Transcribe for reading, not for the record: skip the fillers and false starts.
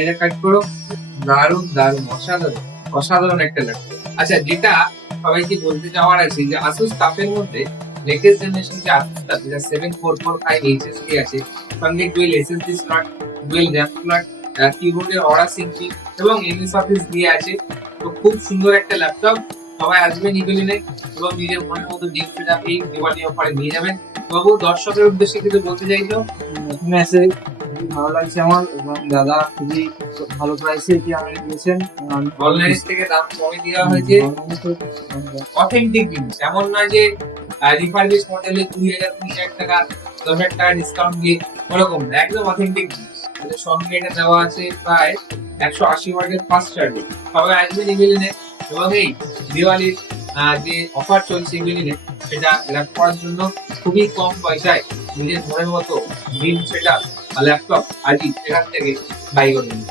এটা কাট করো। দারুণ দারুণ, অসাধারণ অসাধারণ একটা ল্যাপটপ। আচ্ছা, যেটা সবাইকে বলতে যাওয়ার আছে যে আসুস টাফের মধ্যে লেটেস্ট জেনারেশন যে আসুস টাফ, যেটা 7445 এইচএসডি আছে, সঙ্গে dual SSD slot, dual RAM slot, কিবোর্ডের অরা সিঙ্কিং এবং এমএস অফিস দিয়ে আছে। তো খুব সুন্দর একটা ল্যাপটপ। সবাই আসবেন ইভেলিনে এবং নিজের মনের মতো গিফট এই দিওয়ালি অফারে নিয়ে যাবেন। তবু দর্শকের উদ্দেশ্যে কিছু বলতে চাইছো? এখানে এসে খুবই ভালো লাগছে আমার, এবং দাদা খুবই ভালো প্রাইসে এটি আমাকে দিয়েছেন। অনলাইন থেকে দাম কমে দেওয়া হয়েছে। অথেন্টিক জিনিস, এমন নয় যে রিফারবিশ মডেলে 2000 টাকা 10,000 টাকা ডিসকাউন্ট দিয়ে, ওরকম না, একদম অথেন্টিক জিনিস। এর সঙ্গে এটা দেওয়া আছে প্রায় 180 ওয়াটের ফাস্ট চার্জিং। সবাই আসবেন ইভিলিনে এবং এই দিওয়ালির যে অফার চলছে ইভিলিনে, সেটা গ্র্যাব করার জন্য খুবই কম পয়সায় নিজের মনের মতো ড্রিম সেটআপ ল্যাপটপ আজই এখান থেকে বাই করে নিন।